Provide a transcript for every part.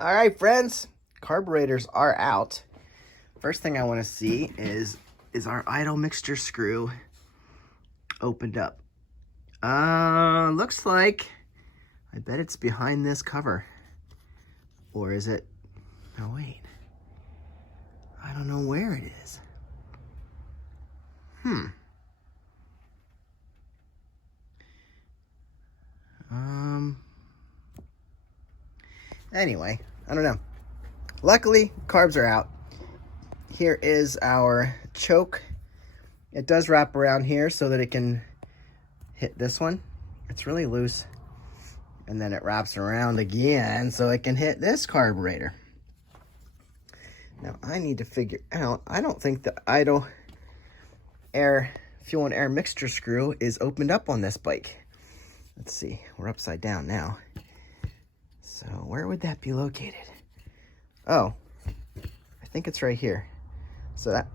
All right, friends, carburetors are out. First thing I want to see is our idle mixture screw opened up? Looks like, I bet it's behind this cover. Or is it? No, wait. I don't know where it is. Anyway, I don't know. Luckily, carbs are out. Here is our choke. It does wrap around here so that it can hit this one. It's really loose. And then it wraps around again so it can hit this carburetor. Now, I need to figure out, I don't think the idle fuel and air mixture screw is opened up on this bike. Let's see, we're upside down now. So where would that be located? Oh, I think it's right here. So that,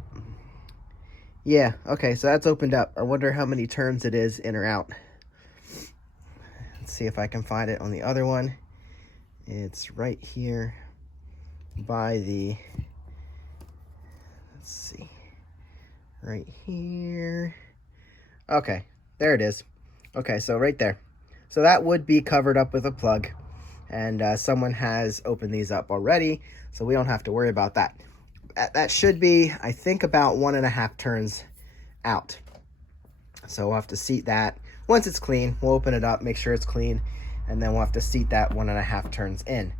yeah, okay, so that's opened up. I wonder how many turns it is in or out. Let's see if I can find it on the other one. It's right here by the, let's see, right here. Okay, there it is. Okay, so right there. So that would be covered up with a plug, and someone has opened these up already, so we don't have to worry about that. That should be, I think, about 1.5 turns out. So we'll have to seat that. Once it's clean, we'll open it up, make sure it's clean, and then we'll have to seat that 1.5 turns in.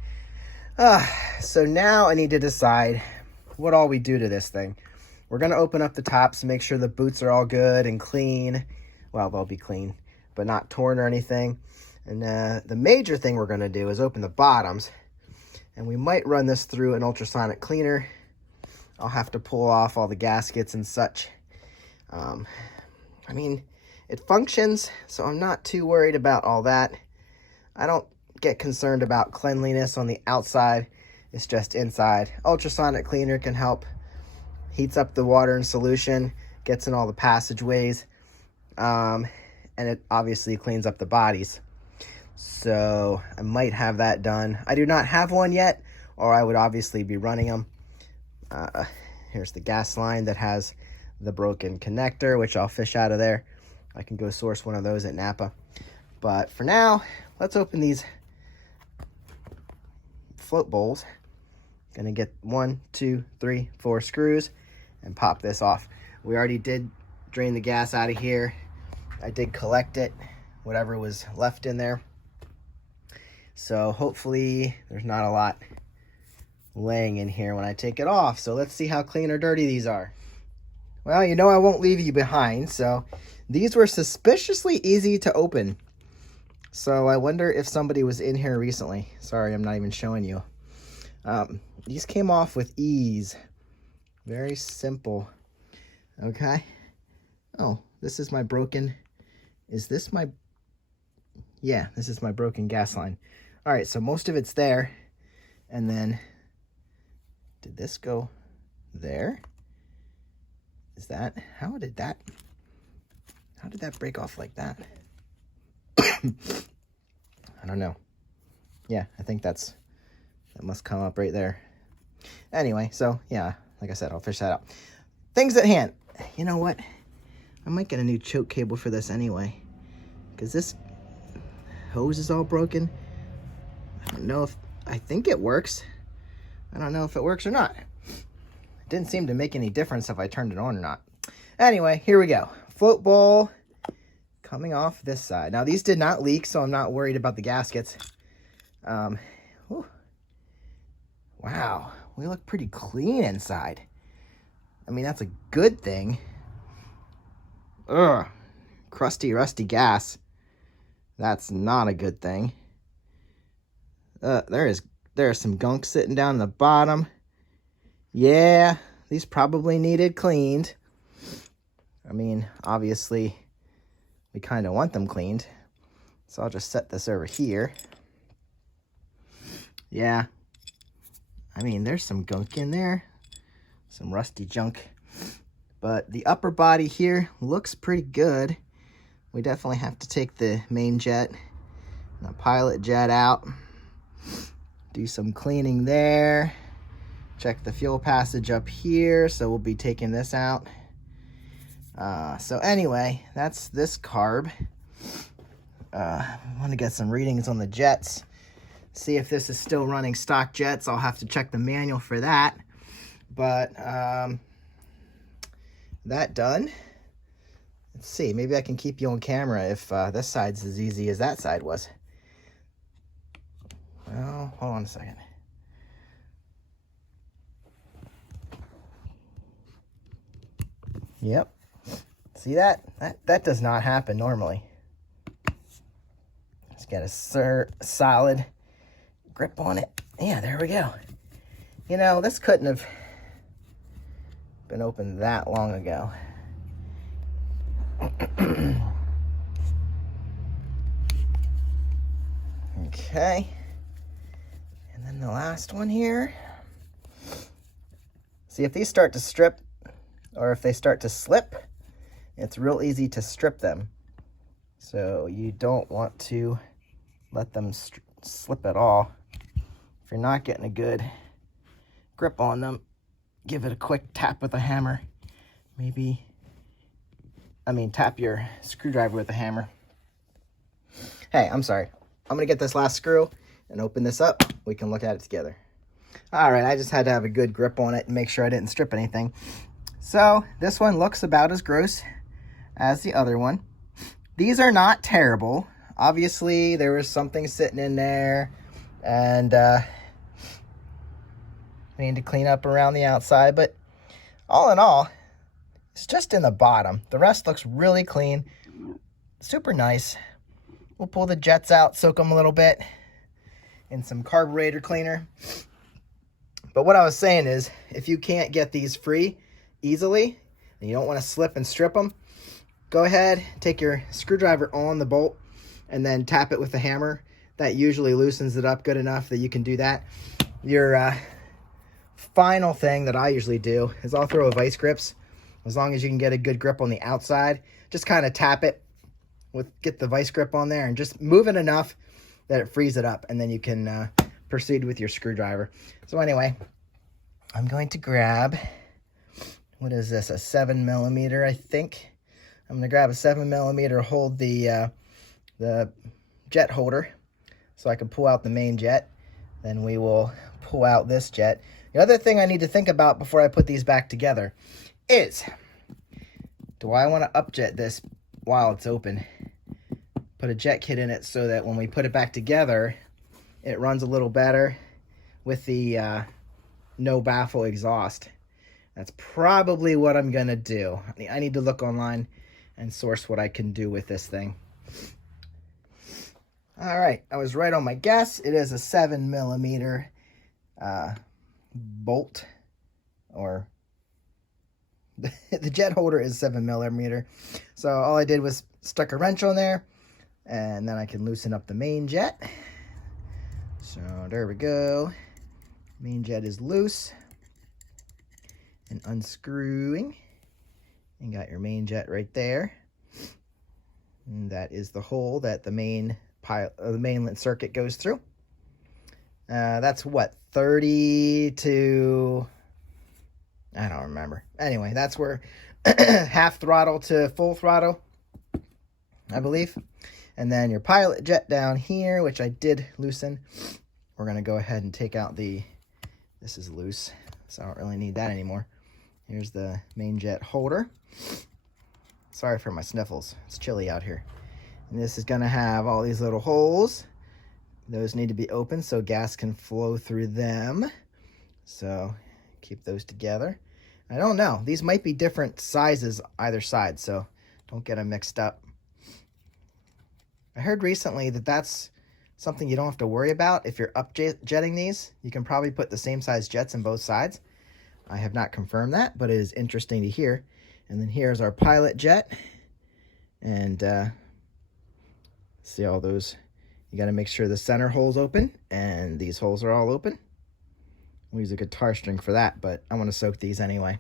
So now I need to decide what all we do to this thing. We're going to open up the tops, make sure the boots are all good and clean. Well, they'll be clean, but not torn or anything. And the major thing we're going to do is open the bottoms. And we might run this through an ultrasonic cleaner. I'll have to pull off all the gaskets and such. I mean, it functions, so I'm not too worried about all that. I don't get concerned about cleanliness on the outside. It's just inside. Ultrasonic cleaner can help. Heats up the water in solution, gets in all the passageways, and it obviously cleans up the bodies. So I might have that done. I do not have one yet, or I would obviously be running them. Here's the gas line that has the broken connector, which I'll fish out of there. I can go source one of those at Napa. But for now, let's open these float bowls. Gonna get 1, 2, 3, 4 screws and pop this off. We already did drain the gas out of here. I did collect it, whatever was left in there. So hopefully there's not a lot laying in here when I take it off. So let's see how clean or dirty these are. Well, you know I won't leave you behind. So these were suspiciously easy to open. So I wonder if somebody was in here recently. Sorry, I'm not even showing you. These came off with ease. Very simple. Okay. Oh, this is my broken. Is this my? Yeah, this is my broken gas line. All right, so most of it's there. And then, did this go there? Is that, how did that break off like that? I don't know. Yeah, I think that must come up right there. Anyway, so yeah, like I said, I'll fish that out. Things at hand. You know what? I might get a new choke cable for this anyway, because this hose is all broken. I don't know if, I think it works. I don't know if it works or not. It didn't seem to make any difference if I turned it on or not. Anyway, here we go. Float bowl coming off this side. Now, these did not leak, so I'm not worried about the gaskets. Wow, we look pretty clean inside. I mean, that's a good thing. Ugh, crusty, rusty gas. That's not a good thing. There is some gunk sitting down the bottom. Yeah, these probably needed cleaned. I mean, obviously, we kind of want them cleaned. So I'll just set this over here. Yeah. I mean, there's some gunk in there. Some rusty junk. But the upper body here looks pretty good. We definitely have to take the main jet and the pilot jet out. do some cleaning there. Check the fuel passage up here, so we'll be taking this out. So anyway, that's this carb. I want to get some readings on the jets. See if this is still running stock jets. I'll have to check the manual for that. But that done. Let's see, maybe I can keep you on camera if this side's as easy as that side was. Well, hold on a second. Yep. See that? That does not happen normally. Let's get a solid grip on it. Yeah, there we go. You know, this couldn't have been opened that long ago. Okay. And then the last one here. See, if these start to strip, or if they start to slip, it's real easy to strip them. So you don't want to let them slip at all. If you're not getting a good grip on them, give it a quick tap with a hammer. Tap your screwdriver with a hammer. Hey, I'm sorry. I'm gonna get this last screw and open this up. We can look at it together. All right, I just had to have a good grip on it and make sure I didn't strip anything. So this one looks about as gross as the other one. These are not terrible. Obviously, there was something sitting in there, and we need to clean up around the outside, but all in all, it's just in the bottom. The rest looks really clean, super nice. We'll pull the jets out, soak them a little bit in some carburetor cleaner. But what I was saying is, if you can't get these free easily, and you don't want to slip and strip them, go ahead, take your screwdriver on the bolt, and then tap it with a hammer. That usually loosens it up good enough that you can do that. Your final thing that I usually do is I'll throw a vice grips. As long as you can get a good grip on the outside, just kind of tap it get the vice grip on there and just move it enough that it frees it up, and then you can proceed with your screwdriver. So anyway, I'm going to grab, what is this, a 7mm, I think. I'm going to grab a 7mm, hold the jet holder so I can pull out the main jet. Then we will pull out this jet. The other thing I need to think about before I put these back together is, do I want to upjet this while it's open? Put a jet kit in it so that when we put it back together, it runs a little better with the no baffle exhaust. That's probably what I'm going to do. I need to look online and source what I can do with this thing. All right, I was right on my guess. It is a 7mm bolt, or the jet holder is 7mm. So all I did was stuck a wrench on there, and then I can loosen up the main jet. So there we go. Main jet is loose. And unscrewing. And got your main jet right there. And that is the hole that the mainland circuit goes through. That's what, 30 to, I don't remember. Anyway, that's where half throttle to full throttle, I believe. And then your pilot jet down here, which I did loosen. We're going to go ahead and take out this is loose, so I don't really need that anymore. Here's the main jet holder. Sorry for my sniffles. It's chilly out here. And this is going to have all these little holes. Those need to be open so gas can flow through them. So keep those together. I don't know. These might be different sizes either side, so don't get them mixed up. I heard recently that that's something you don't have to worry about. If you're upjetting these, you can probably put the same size jets in both sides. I have not confirmed that, but it is interesting to hear. And then here's our pilot jet. And see all those. You got to make sure the center hole's open, and these holes are all open. We'll use a guitar string for that, but I want to soak these anyway.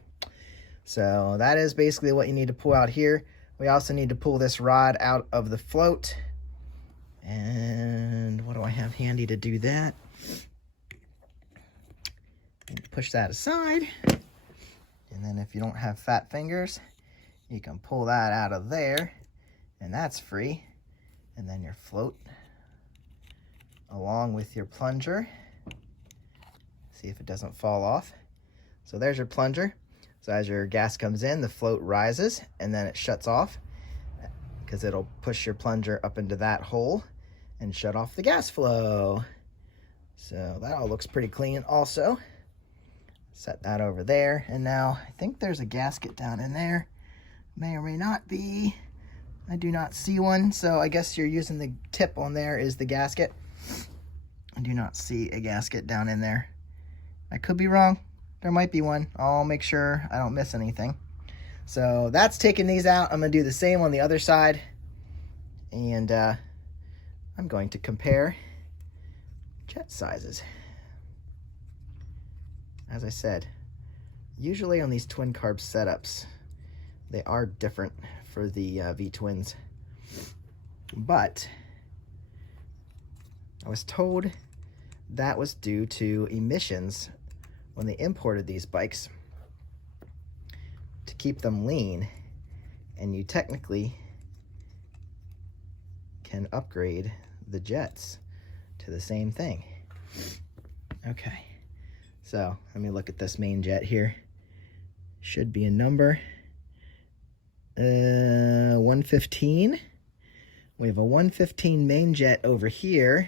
So that is basically what you need to pull out here. We also need to pull this rod out of the float. And what do I have handy to do that? push that aside. And then if you don't have fat fingers, you can pull that out of there, and that's free. And then your float along with your plunger. See if it doesn't fall off. So there's your plunger. So as your gas comes in, the float rises and then it shuts off because it'll push your plunger up into that hole and shut off the gas flow. So that all looks pretty clean also. Set that over there. And now I think there's a gasket down in there. May or may not be. I do not see one. So I guess you're using the tip on there is the gasket. I do not see a gasket down in there. I could be wrong. There might be one. I'll make sure I don't miss anything. So that's taking these out. I'm going to do the same on the other side. And I'm going to compare jet sizes. As I said, usually on these twin carb setups, they are different for the V-twins. But I was told that was due to emissions when they imported these bikes to keep them lean, and you technically can upgrade the jets to the same thing. Okay, so let me look at this main jet here. Should be a number 115. We have a 115 main jet over here,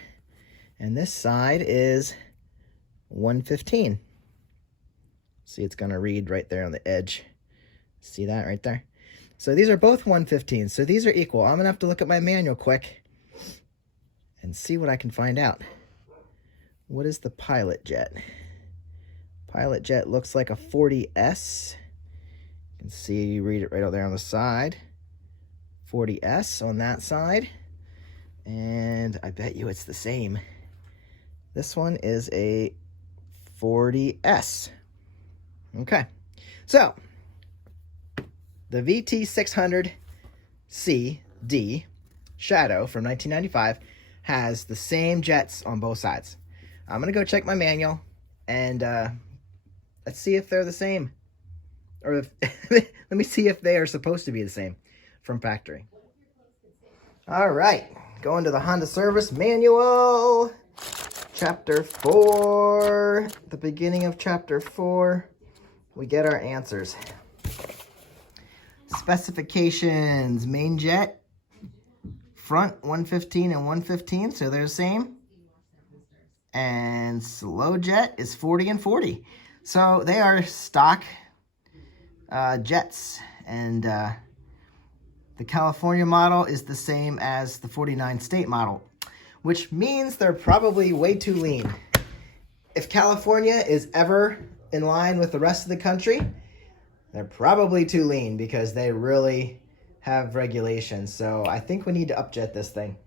and this side is 115. See, it's going to read right there on the edge. See that right there? So these are both 115. So these are equal. I'm going to have to look at my manual quick and see what I can find out. What is the pilot jet? Pilot jet looks like a 40S. You can see, you read it right out there on the side. 40S on that side. And I bet you it's the same. This one is a 40S. Okay, so the VT600CD Shadow from 1995 has the same jets on both sides. I'm gonna go check my manual and let's see if they're the same, or if let me see if they are supposed to be the same from factory. All right, going to the Honda Service Manual, Chapter 4, the beginning of Chapter 4. We get our answers. Specifications, main jet, front 115 and 115, so they're the same. And slow jet is 40 and 40. So they are stock jets. And the California model is the same as the 49 state model, which means they're probably way too lean. If California is ever in line with the rest of the country, they're probably too lean because they really have regulations. So I think we need to upjet this thing.